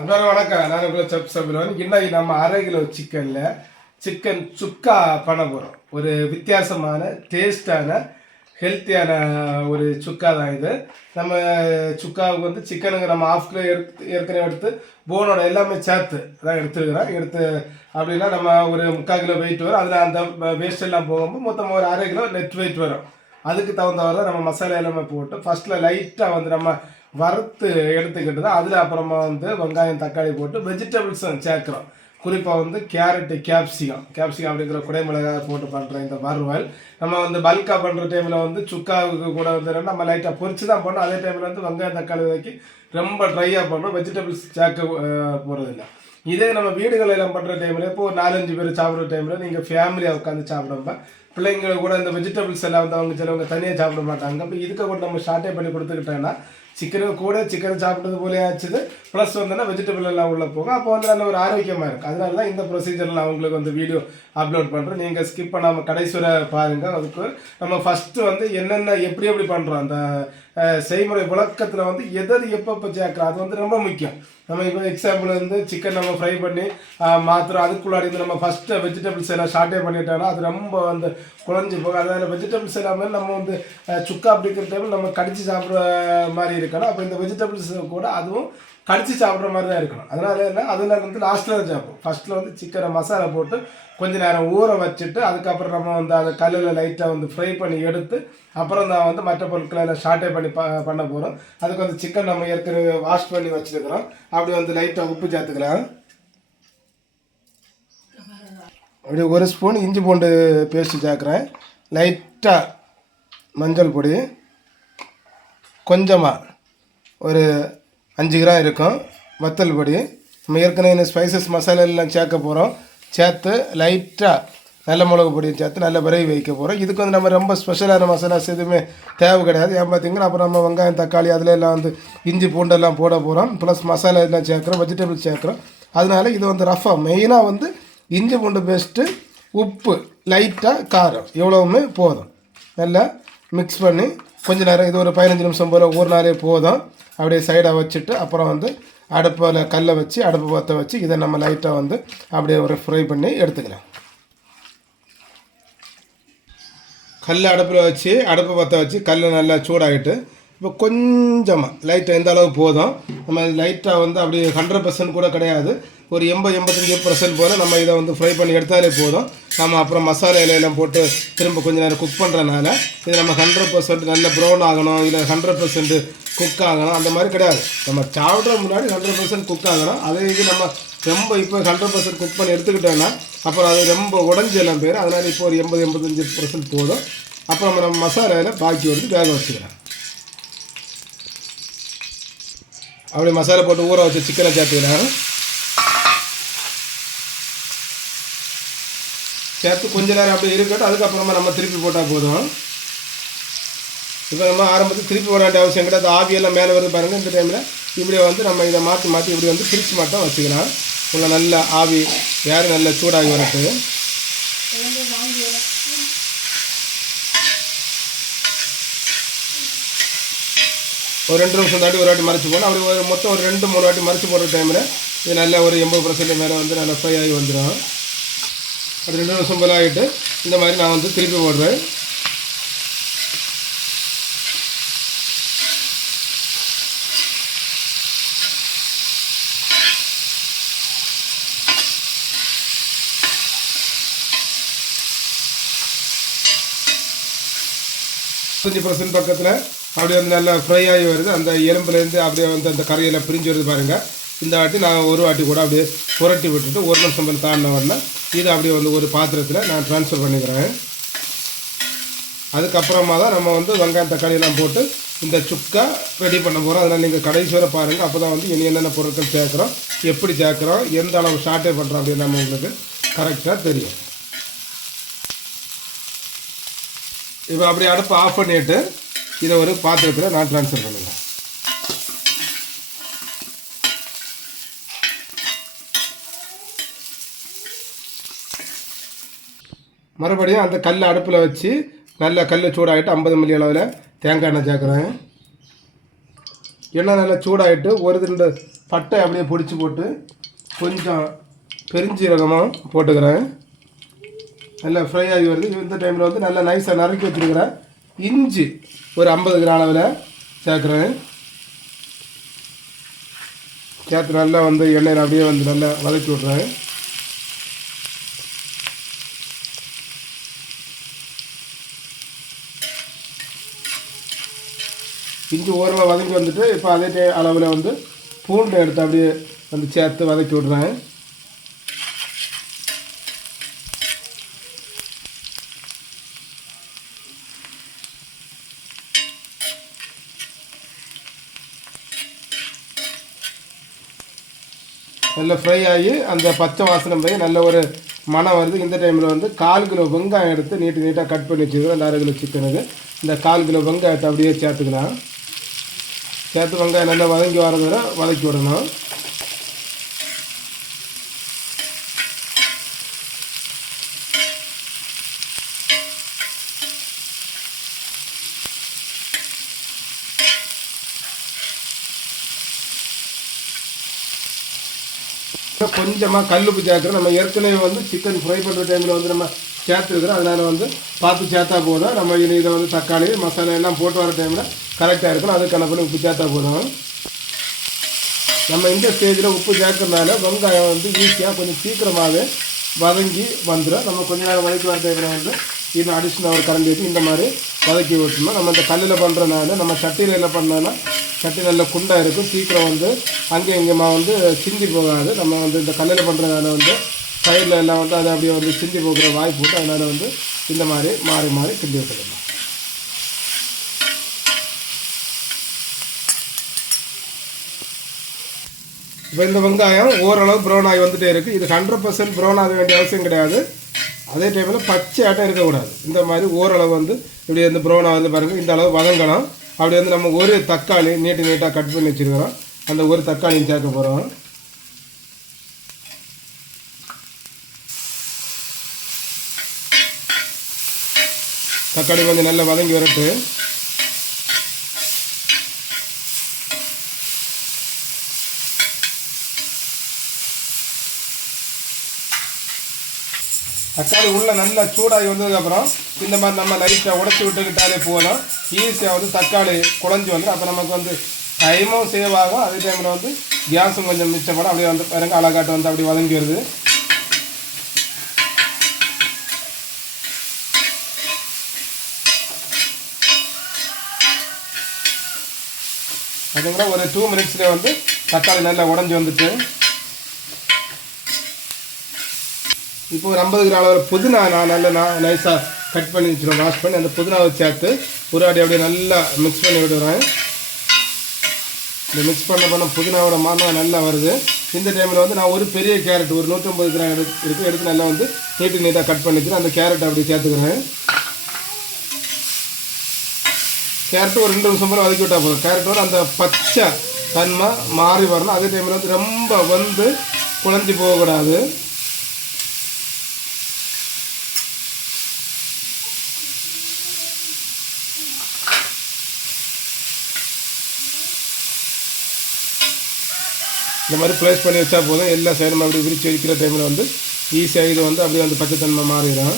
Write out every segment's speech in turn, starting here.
அன்றாட வணக்கம். நான் உங்களை சப் சபிரவன் இன்னைக்கு நம்ம அரை கிலோ சிக்கனில் சிக்கன் சுக்கா பண்ண போகிறோம் ஒரு வித்தியாசமான டேஸ்டான ஹெல்த்தியான ஒரு சுக்கா தான் இது. நம்ம சுக்காவுக்கு வந்து சிக்கனுக்கு நம்ம ஆஃப் கிலோ எடுத்து ஏற்கனவே எடுத்து போனோட எல்லாமே சேர்த்து தான் எடுத்துருக்கிறோம். எடுத்து அப்படின்னா நம்ம ஒரு முக்கால் கிலோ வெயிட் வரும். அதில் அந்த வேஸ்ட் எல்லாம் போகும்போது மொத்தமாக ஒரு அரை கிலோ நெட் வெயிட் வரும். அதுக்கு தகுந்தவரை நம்ம மசாலா எல்லாமே போட்டு ஃபர்ஸ்ட்டில் லைட்டாக வந்து நம்ம வறுத்து எடுத்துக்கிட்டு தான் அதில் அப்புறமா வந்து வெங்காயம் தக்காளி போட்டு வெஜிடபிள்ஸும் சேர்க்குறோம். குறிப்பாக வந்து கேரட்டு கேப்சிகம் கேப்சிகம் அப்படிங்கிற குடைமிளகாய் போட்டு பண்ணுற இந்த வறுவல். நம்ம வந்து பல்காக பண்ணுற டைமில் வந்து சுக்காவுக்கு கூட வந்து நம்ம லைட்டாக பொரிச்சு தான் பண்ணோம். அதே டைமில் வந்து வெங்காயம் தக்காளி வதக்கி ரொம்ப ட்ரையாக பண்ணுறோம் வெஜிடபிள்ஸ் சேர்க்க போகிறதில்ல இதே நம்ம வீடுகளெல்லாம் பண்ணுற டைமில் இப்போ ஒரு நாலஞ்சு பேர் சாப்பிட்ற டைமில் நீங்கள் ஃபேமிலியாக உட்காந்து சாப்பிடும்போது பிள்ளைங்களை கூட இந்த வெஜிடபிள்ஸ் எல்லாம் வந்து அவங்க சிலவங்க தனியாக சாப்பிட மாட்டாங்க. அப்போ இதுக்கு கூட நம்ம ஷார்ட்டே பண்ணி கொடுத்துக்கிட்டோன்னா சிக்கனு கூட சிக்கன் சாப்பிட்டது போலே ஆச்சுது. ப்ளஸ் வந்துன்னா வெஜிடபிள் எல்லாம் உள்ளே போகும். அப்போ வந்து நல்ல ஒரு ஆரோக்கியமாக இருக்குது அதனால தான் இந்த ப்ரொசீஜரில் நான் உங்களுக்கு வந்து வீடியோ அப்லோட் பண்ணுறேன் நீங்கள் ஸ்கிப் பண்ணாமல் கடைசி வரை பாருங்கள் அதுக்கு நம்ம ஃபஸ்ட்டு வந்து என்னென்ன எப்படி எப்படி பண்ணுறோம் அந்த செய்முறை விளக்கத்தில் வந்து எதது எப்பப்போ சேர்க்குறோம் அது வந்து ரொம்ப முக்கியம். நம்ம இப்போ எக்ஸாம்பிள் வந்து சிக்கன் நம்ம ஃப்ரை பண்ணி மாத்திரம் அதுக்குள்ளாடி வந்து நம்ம ஃபஸ்ட்டு வெஜிடபிள்ஸ் எல்லாம் ஷார்ட்டே பண்ணிட்டோம்னா அது ரொம்ப வந்து குழஞ்சி போகும். அதனால் வெஜிடபிள்ஸ் எல்லாமே நம்ம வந்து சுக்கா அப்படிங்கிற டைமில் நம்ம கடிச்சு சாப்பிட்ற மாதிரி இருக்கணும். அப்போ இந்த வெஜிடபிள்ஸ் கூட அதுவும் கடிச்சு சாப்பிட்ற மாதிரி தான் இருக்கணும். அதனால என்ன? அதில் வந்து லாஸ்ட்டில் தான் சாப்பிடும் ஃபஸ்ட்டில் வந்து சிக்கனை மசாலா போட்டு கொஞ்ச நேரம் ஊற வச்சுட்டு அதுக்கப்புறம் நம்ம வந்து அதை கல்லில் லைட்டாக வந்து ஃப்ரை பண்ணி எடுத்து அப்புறம் தான் வந்து மற்ற பொருட்களை எல்லாம் ஷார்ட்டே பண்ணி ப பண்ண போகிறோம் அதுக்கு வந்து சிக்கன் நம்ம ஏற்கனவே வாஷ் பண்ணி வச்சுருக்கிறோம். அப்படி வந்து லைட்டாக உப்பு சேர்த்துக்கலாம். அப்படி ஒரு ஸ்பூன் இஞ்சி பூண்டு பேஸ்ட் சேர்க்குறேன். லைட்டாக மஞ்சள் பொடி. கொஞ்சமாக ஒரு அஞ்சு கிராம் இருக்கும் வத்தல் பொடி. நம்ம ஏற்கனவே இந்த ஸ்பைசஸ் மசாலாயெல்லாம் சேர்க்க போகிறோம் சேர்த்து லைட்டாக நல்ல மிளகு பொடியும் சேர்த்து நல்ல விரைவி வைக்க போகிறோம் இதுக்கு வந்து நம்ம ரொம்ப ஸ்பெஷலான மசாலாஸ் எதுவுமே தேவை கிடையாது. ஏன் பார்த்தீங்கன்னா அப்புறம் நம்ம வெங்காயம் தக்காளி அதில் எல்லாம் வந்து இஞ்சி பூண்டெல்லாம் போட போகிறோம் ப்ளஸ் மசாலா எல்லாம் சேர்க்குறோம் வெஜிடபிள்ஸ் சேர்க்குறோம். அதனால இது வந்து ரஃபாக மெயினாக வந்து இஞ்சி பூண்டு பேஸ்ட்டு உப்பு லைட்டாக காரம். இவ்வளவுமே போதும். நல்லா மிக்ஸ் பண்ணி கொஞ்ச நேரம் இது ஒரு பதினஞ்சு நிமிஷம் போல் ஒரு நாளே போதும். அப்படியே சைடாக வச்சுட்டு அப்புறம் வந்து அடுப்பில் கல்லை வச்சு அடுப்பு பற்ற வச்சு இதை நம்ம லைட்டாக வந்து அப்படியே ஒரு ஃப்ரை பண்ணி எடுத்துக்கலாம். கல் அடுப்பில் வச்சு அடுப்பு பற்ற வச்சு கல் நல்லா சூடாகிட்டு இப்போ கொஞ்சமாக லைட்டாக எந்த அளவு போதும் நம்ம லைட்டாக வந்து அப்படி ஹண்ட்ரட் பர்சன்ட் கூட கிடையாது. ஒரு எண்பது எண்பத்தஞ்சு பர்சன்ட் போல் நம்ம இதை வந்து ஃப்ரை பண்ணி எடுத்தாலே போதும். நம்ம அப்புறம் மசாலா இலையெல்லாம் போட்டு திரும்ப கொஞ்ச நேரம் குக் பண்ணுறனால இது நம்ம ஹண்ட்ரட் பர்சன்ட் நல்ல ப்ரௌன் ஆகணும் இல்லை ஹண்ட்ரட் பர்சன்ட் குக் ஆகணும் அந்த மாதிரி கிடையாது. நம்ம சாப்பிட்ற முன்னாடி ஹண்ட்ரட் பர்சன்ட் குக் ஆகணும். அதே இது நம்ம ரொம்ப இப்போ ஹண்ட்ரட் பர்சன்ட் குக் பண்ணி எடுத்துக்கிட்டோன்னா அப்புறம் அது ரொம்ப உடஞ்சி எல்லாம் போயிடும் அதனால் இப்போ ஒரு எண்பது எண்பத்தஞ்சு பர்சன்ட் போதும். அப்புறம் நம்ம மசாலாவில் பாக்கி வந்து வேக வச்சுக்கிறேன். அப்படி மசாலா போட்டு ஊற வச்சு சிக்கனை சேர்த்துக்கிறேன். சேர்த்து கொஞ்ச நேரம் அப்படியே இருக்கட்டும். அதுக்கப்புறமா நம்ம திருப்பி போட்டால் போதும். இப்போ நம்ம ஆரம்பத்தில் திருப்பி போட வேண்டிய அவசியம் கிடையாது. ஆவியெல்லாம் மேலே வருது பாருங்கள் இந்த டைமில் இப்படியே வந்து நம்ம இதை மாற்றி மாற்றி இப்படி வந்து பிரித்து மட்டும் வச்சுக்கலாம். உள்ள நல்ல ஆவி வேறு நல்ல சூடாகி வரட்டு ஒரு ரெண்டு நிமிஷம் தாண்டி ஒரு வாட்டி மறைச்சு போகணும் அப்படி ஒரு மொத்தம் ஒரு ரெண்டு மூணு வாட்டி மறைச்சு போடுற டைமில் இது நல்லா ஒரு எண்பது பர்சன்ட் மேலே வந்து நல்லா ஃப்ரை ஆகி வந்துடும் ஒரு ரெண்டு நிமிஷம் போல் ஆகிட்டு இந்த மாதிரி நான் வந்து திருப்பி போடுறேன். முப்பத்தஞ்சு பர்சன்ட் பக்கத்தில் அப்படியே வந்து நல்லா ஃப்ரை ஆகி வருது. அந்த எலும்புலேருந்து அப்படியே வந்து அந்த கரையெல்லாம் பிரிஞ்சு வருது பாருங்கள் இந்த வாட்டி நான் ஒரு வாட்டி கூட அப்படியே புரட்டி விட்டுட்டு ஒரு நிமிஷம் பண்ணி தாண்டின வரல இதை அப்படியே வந்து ஒரு பாத்திரத்தில் நான் ட்ரான்ஸ்ஃபர் பண்ணிக்கிறேன். அதுக்கப்புறமா தான் நம்ம வந்து வெங்காயம் தக்காளியெல்லாம் போட்டு இந்த சுக்கா ரெடி பண்ண போகிறோம் அதனால் நீங்கள் கடைசி வரை பாருங்கள் அப்போ தான் வந்து இனி என்னென்ன பொருட்கள் சேர்க்குறோம் எப்படி சேர்க்குறோம் எந்த அளவு ஷார்ட்டே பண்ணுறோம் அப்படின்னு நம்ம உங்களுக்கு கரெக்டாக தெரியும். இப்போ அப்படியே அடுப்பு ஆஃப் பண்ணிவிட்டு இதை ஒரு பாத்திரத்தில் நான் ட்ரான்ஸ்ஃபர் பண்ணுவேன் மறுபடியும் அந்த கல் அடுப்பில் வச்சு நல்ல கல் சூடாகிட்டு ஐம்பது மில்லி அளவில் தேங்காய் எண்ணெய் சேர்க்குறேன். எண்ணெய் நல்லா சூடாகிட்டு ஒரு ரெண்டு பட்டை அப்படியே பிடிச்சி போட்டு கொஞ்சம் பெருஞ்சீரகமாக போட்டுக்கிறேன். நல்லா ஃப்ரை ஆகி வருது. இந்த டைமில் வந்து நல்லா நைஸாக நறுக்கி வச்சுருக்கிறேன் இஞ்சி ஒரு ஐம்பது கிராம் அளவில் சேர்க்குறேன். சேர்த்து நல்லா வந்து எண்ணெயில் அப்படியே வந்து நல்லா வதக்கி விட்றேன். இஞ்சி ஓரளவு வதங்கி வந்துட்டு இப்போ அதே டே- அளவில் வந்து பூண்டு எடுத்து அப்படியே வந்து சேர்த்து வதக்கி விட்றேன். நல்லா ஃப்ரை ஆகி அந்த பச்சை வாசனை போய் நல்ல ஒரு மனம் வருது. இந்த டைமில் வந்து கால் கிலோ வெங்காயம் எடுத்து நீட்டு நீட்டாக கட் பண்ணி வச்சுக்கிறோம் அந்த அரை கிலோ சிக்கனுக்கு இந்த கால் கிலோ வெங்காயத்தை அப்படியே சேர்த்துக்கலாம். சேர்த்து வெங்காயம் நல்லா வதங்கி வரது வதக்கி விடணும். கொஞ்சமாக கல்லுப்பு சேர்க்குறோம் நம்ம ஏற்கனவே வந்து சிக்கன் ஃப்ரை பண்ணுற டைமில் வந்து நம்ம சேர்த்துருக்குறோம். அதனால் வந்து பார்த்து சேர்த்தா போதும். நம்ம இனி இதை வந்து தக்காளி மசாலா எல்லாம் போட்டு வர டைமில் கரெக்டாக இருக்கணும். அதுக்கான பண்ணி உப்பு சேர்த்தா போதும். நம்ம இந்த ஸ்டேஜில் உப்பு சேர்க்கறதுனால வெங்காயம் வந்து ஈஸியாக கொஞ்சம் சீக்கிரமாகவே வதங்கி வந்துடும் நம்ம கொஞ்ச நேரம் வதக்கி வர டைமில் வந்து இன்னும் அடிஷ்னல் ஒரு கரண்டி வச்சு இந்த மாதிரி வதக்கி விட்டுணும் நம்ம இந்த கல்லில் பண்ணுறதுனால நம்ம சட்டியில் என்ன பண்ணோன்னா சட்டி நல்ல குண்டாக இருக்கும். சீக்கிரம் வந்து அங்கே இங்கேமா வந்து சிந்தி போகாது. நம்ம வந்து இந்த கல்லில் பண்ணுறதுனால வந்து சைடில் எல்லாம் வந்து அதை அப்படியே வந்து சிந்தி போகிற வாய்ப்பு உண்டு. அதனால் வந்து இந்த மாதிரி மாறி மாறி கிண்டி விட்டுக்கலாம் இப்போ இந்த வெங்காயம் ஓரளவு ப்ரௌன் ஆகி வந்துகிட்டே இருக்குது இது ஹண்ட்ரட் பர்சன்ட் ப்ரௌன் ஆக வேண்டிய அவசியம் கிடையாது. அதே டைமில் பச்சை ஆட்டம் இருக்கக்கூடாது இந்த மாதிரி ஓரளவு வந்து இப்படி வந்து ப்ரௌன் ஆகுது பாருங்கள் இந்த அளவு வதங்கணும் அப்படி வந்து நம்ம ஒரு தக்காளி நீட்டு நீட்டாக கட் பண்ணி வச்சுருக்கிறோம். அந்த ஒரு தக்காளியும் சேர்க்க போகிறோம் தக்காளி கொஞ்சம் நல்லா வதங்கி வரட்டு தக்காளி உள்ளே நல்லா சூடாகி வந்ததுக்கப்புறம் இந்த மாதிரி நம்ம லைட்டாக உடச்சி விட்டுக்கிட்டாலே போதும். ஈஸியாக வந்து தக்காளி குழஞ்சி வந்துடும் அப்போ நமக்கு வந்து டைமும் சேவ் ஆகும். அதே டைமில் வந்து கேஸும் கொஞ்சம் மிச்சப்படும் அப்படியே வந்து பாருங்க அழகாட்டு வந்து அப்படி வதங்கி வருது. ஒரு டூ மினிட்ஸ்லேயே வந்து தக்காளி நல்லா உடஞ்சி வந்துட்டு இப்போ ஒரு ஐம்பது கிராம் அளவில் புதினா நான் நல்லா நான் நைஸாக கட் பண்ணி வச்சுருவேன் வாஷ் பண்ணி அந்த புதினாவை சேர்த்து ஒரு வாட்டி அப்படியே நல்லா மிக்ஸ் பண்ணி விடுறேன் இந்த மிக்ஸ் பண்ண பண்ண புதினாவோட மனம் நல்லா வருது. இந்த டைமில் வந்து நான் ஒரு பெரிய கேரட் ஒரு நூற்றம்பது கிராம் எடுத்து எடுத்து நல்லா வந்து நீட்டு நீட்டாக கட் பண்ணி அந்த கேரட்டை அப்படி சேர்த்துக்கிறேன். கேரட்டு ஒரு ரெண்டு நிமிஷம் போல வதக்கி விட்டா போதும். கேரட்டோட அந்த பச்சை தன்மை மாறி வரணும். அதே டைமில் வந்து ரொம்ப வந்து குழஞ்சி போகக்கூடாது. இந்த மாதிரி ப்ளேஸ் பண்ணி வச்சா போதும். எல்லா சைடும் அப்படி விரிச்சு வைக்கிற டைமில் வந்து ஈஸியாக இது வந்து அப்படியே வந்து பச்சைத்தன்மை மாறிடும்.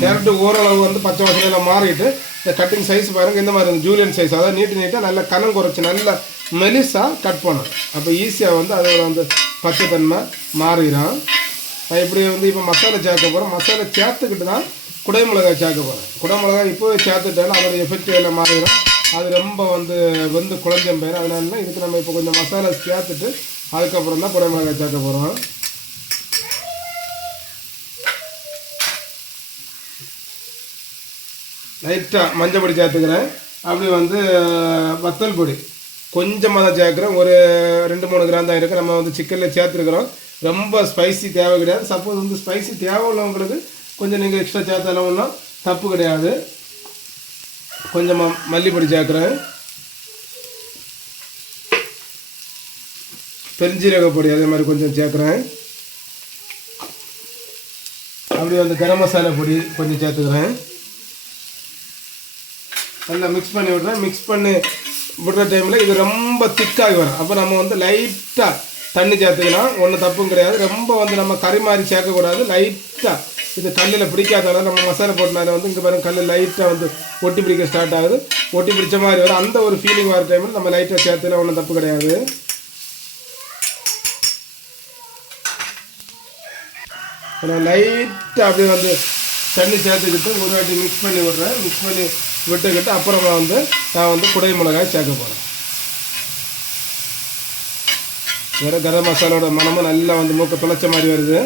கேரட்டு ஓரளவு வந்து பச்சை வசதியில் மாறிட்டு இந்த கட்டிங் சைஸ் பாருங்கள் இந்த மாதிரி ஜூலியன் சைஸ் அதாவது நீட்டு நீட்டாக நல்ல கனம் குறைச்சி நல்லா மெலிசாக கட் பண்ணணும். அப்போ ஈஸியாக வந்து அதோட வந்து பச்சைத்தன்மை மாறிடும். நான் இப்படி வந்து இப்போ மசாலா சேர்க்க போகிறேன் மசாலா சேர்த்துக்கிட்டு தான் குடைமிளகாய் சேர்க்க போகிறேன் குடைமிளகாய் இப்போவே சேர்த்துட்டாலும் அதோட எஃபெக்ட் எல்லாம் மாறிடும். அது ரொம்ப வந்து வந்து குழஞ்சம் போயிடும் அதனால இதுக்கு நம்ம இப்போ கொஞ்சம் மசாலா சேர்த்துட்டு அதுக்கப்புறம் தான் குடைமிளகாய் சேர்க்க போகிறோம் லைட்டாக மஞ்சள் பொடி சேர்த்துக்கிறேன். அப்படி வந்து வத்தல் பொடி. கொஞ்சமாக தான் சேர்க்குறேன் ஒரு ரெண்டு மூணு கிராம் தான் இருக்குது நம்ம வந்து சிக்கனில் சேர்த்துருக்குறோம். ரொம்ப ஸ்பைசி தேவை கிடையாது. சப்போஸ் வந்து ஸ்பைசி தேவை உள்ளவங்களுக்கு கொஞ்சம் நீங்கள் எக்ஸ்ட்ரா சேர்த்தாலும் ஒன்றும் தப்பு கிடையாது. கொஞ்சமாக மல்லிப்பொடி சேர்க்குறேன். பெருஞ்சீரக பொடி அதே மாதிரி கொஞ்சம் சேர்க்குறேன். அப்படியே வந்து கரம் மசாலா பொடி கொஞ்சம் சேர்த்துக்கிறேன். நல்லா மிக்ஸ் பண்ணி விட்றேன். மிக்ஸ் பண்ணி விடுற டைமில் இது ரொம்ப திக்காகி வரும். அப்போ நம்ம வந்து லைட்டாக தண்ணி சேர்த்துக்கலாம். ஒன்றும் தப்பும் கிடையாது. ரொம்ப வந்து நம்ம கறி மாதிரி சேர்க்கக்கூடாது. லைட்டாக இது கல்லில் பிடிக்காதனால நம்ம மசாலா போட்டனால வந்து இங்கே பாருங்கள் கல் லைட்டாக வந்து ஒட்டி பிடிக்க ஸ்டார்ட் ஆகுது. ஒட்டி பிடிச்ச மாதிரி வரும். அந்த ஒரு ஃபீலிங் வர டைமில் நம்ம லைட்டாக சேர்த்துல ஒன்றும் தப்பு கிடையாது. லைட்டாக அப்படியே வந்து தண்ணி சேர்த்துக்கிட்டு ஒரு வாட்டி மிக்ஸ் பண்ணி விட்றேன். மிக்ஸ் பண்ணி விட்டுக்கிட்டு அப்புறமா வந்து நான் வந்து குடை மிளகாய் சேர்க்க போகிறேன் வேறு கரம் மசாலோட மனமும் நல்லா வந்து மூக்க துளைச்ச மாதிரி வருது.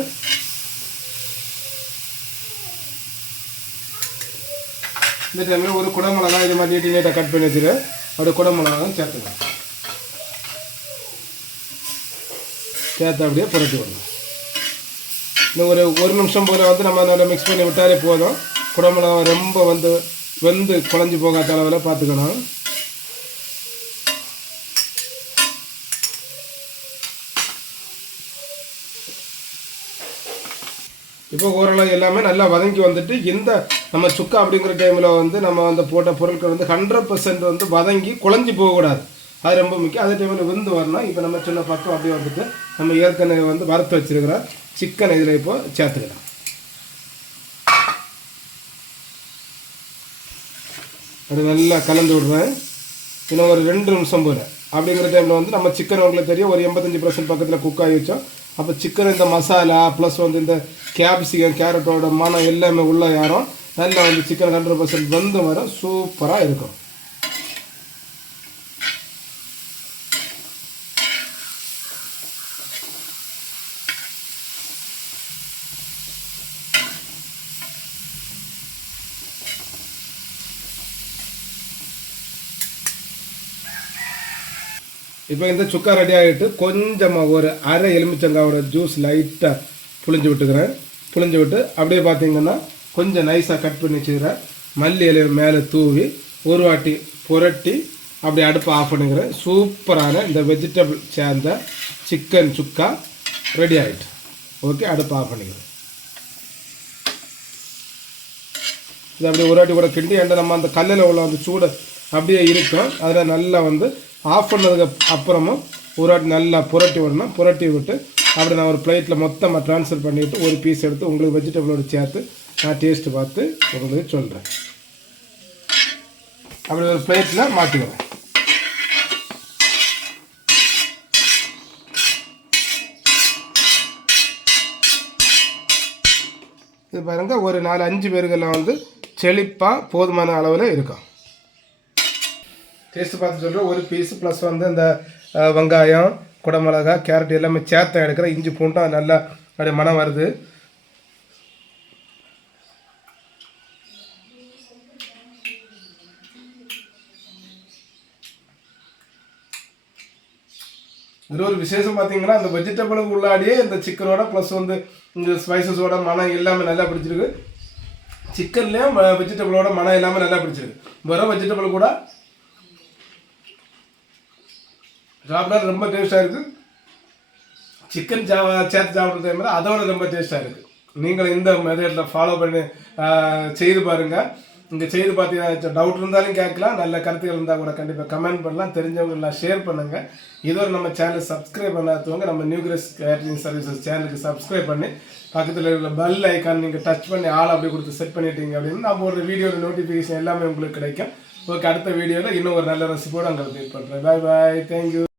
இந்த டைமில் ஒரு குடை இது மாதிரி நீட்டி நீட்டாக கட் பண்ணி வச்சுரு. ஒரு குடமிளகாயும் சேர்த்துக்கலாம். சேர்த்து அப்படியே புரட்டி விடணும் இன்னும் ஒரு ஒரு நிமிஷம் போல் வந்து நம்ம நல்லா மிக்ஸ் பண்ணி விட்டாலே போதும். குடமிளகா ரொம்ப வந்து வெந்து குழஞ்சி போகாத அளவில் பார்த்துக்கணும். இப்போ ஓரளவு எல்லாமே நல்லா வதங்கி வந்துட்டு இந்த நம்ம சுக்கா அப்படிங்கிற டைமில் வந்து நம்ம அந்த போட்ட பொருட்கள் வந்து ஹண்ட்ரட் பர்சன்ட் வந்து வதங்கி குழஞ்சி போகக்கூடாது. அது ரொம்ப முக்கியம். அதே டைமில் விருந்து வரணும். இப்போ நம்ம சின்ன பக்கம் அப்படியே வந்துட்டு நம்ம ஏற்கனவே வந்து வறுத்து வச்சுருக்கிற சிக்கன் இதில் இப்போ சேர்த்துக்கலாம். அது நல்லா கலந்து விடுறேன். இன்னும் ஒரு ரெண்டு நிமிஷம் போகிறேன் அப்படிங்கிற டைமில் வந்து நம்ம சிக்கன் உங்களுக்கு தெரியும். ஒரு எண்பத்தஞ்சு பர்சன்ட் பக்கத்தில் குக் ஆகி வச்சோம். அப்போ சிக்கன் இந்த மசாலா ப்ளஸ் வந்து இந்த கேப்சிகம் கேரட்டோட மனம் எல்லாமே உள்ள யாரும் நல்லா வந்து சிக்கன் ஹண்ட்ரட் பர்சன்ட் வந்த வர சூப்பராக இருக்கும். இப்போ இந்த சுக்கா ரெடி ஆகிட்டு கொஞ்சமாக ஒரு அரை எலுமிச்சங்காவோட ஜூஸ் லைட்டாக புளிஞ்சு விட்டுக்கிறேன். புளிஞ்சு விட்டு அப்படியே பார்த்தீங்கன்னா கொஞ்சம் நைஸாக கட் பண்ணி வச்சுக்கிறேன். மல்லி இலையை மேலே தூவி ஒரு வாட்டி புரட்டி அப்படியே அடுப்பை ஆஃப் பண்ணிக்கிறேன். சூப்பரான இந்த வெஜிடபிள் சேர்ந்த சிக்கன் சுக்கா ரெடி ஆகிட்டு ஓகே அடுப்பை ஆஃப் பண்ணிக்கிறேன். இது அப்படியே ஒரு வாட்டி கூட கிண்டி அண்ட் நம்ம அந்த கல்லில் உள்ள அந்த சூடு அப்படியே இருக்கும். அதில் நல்லா வந்து ஆஃப் பண்ணதுக்கு அப்புறமும் ஒரு வாட்டி நல்லா புரட்டி விடணும். புரட்டி விட்டு அப்படி நான் ஒரு பிளேட்டில் மொத்தமாக ட்ரான்ஸ்ஃபர் பண்ணிவிட்டு ஒரு பீஸ் எடுத்து உங்களுக்கு வெஜிடபிளோடு சேர்த்து நான் டேஸ்ட்டு பார்த்து உங்களுக்கு சொல்கிறேன் அப்படி ஒரு பிளேட்டில் மாற்றிடுவேன் இது பாருங்க ஒரு நாலு அஞ்சு பேருக்கெல்லாம் வந்து செழிப்பாக போதுமான அளவில் இருக்கும். டேஸ்ட் பார்த்து சொல்கிறேன் ஒரு பீஸ் ப்ளஸ் வந்து இந்த வெங்காயம் குடமிளகா கேரட் எல்லாமே சேர்த்து எடுக்கிற இஞ்சி பூண்டும் நல்லா அப்படியே மனம் வருது. இதில் ஒரு விசேஷம் பார்த்தீங்கன்னா அந்த வெஜிடபிளுக்கு உள்ளாடியே இந்த சிக்கனோட ப்ளஸ் வந்து இந்த ஸ்பைசஸோட மனம் எல்லாமே நல்லா பிடிச்சிருக்கு. சிக்கன்லேயும் வெஜிடபிளோட மனம் எல்லாமே நல்லா பிடிச்சிருக்கு. வெறும் வெஜிடபிள் கூட சாப்பிட ரொம்ப டேஸ்ட்டாக இருக்குது சிக்கன் சா சேர்த்து சாப்பிட்ற டைமில் அதோட ரொம்ப டேஸ்ட்டாக இருக்குது நீங்கள் இந்த மெத்தடில் ஃபாலோ பண்ணி செய்து பாருங்கள் இங்கே செய்து பார்த்தீங்கன்னா டவுட் இருந்தாலும் கேட்கலாம். நல்ல கருத்துக்கள் இருந்தால் கூட கண்டிப்பாக கமெண்ட் பண்ணலாம். தெரிஞ்சவங்க எல்லாம் ஷேர் பண்ணுங்கள் இதுவரை நம்ம சேனல் சப்ஸ்கிரைப் பண்ணாதவங்க நம்ம நியூ கிரஸ் கேட்டரிங் சர்வீசஸ் சேனலுக்கு சப்ஸ்கிரைப் பண்ணி பக்கத்தில் இருக்கிற பெல் ஐக்கான் நீங்கள் டச் பண்ணி ஆள் அப்படி கொடுத்து செட் பண்ணிட்டீங்க அப்படின்னு நம்ம ஒரு வீடியோட நோட்டிஃபிகேஷன் எல்லாமே உங்களுக்கு கிடைக்கும். ஓகே அடுத்த வீடியோவில் இன்னும் ஒரு நல்ல ரெசிபியோட அங்கே மீட் பண்ணுறேன் பாய் பாய் தேங்க்யூ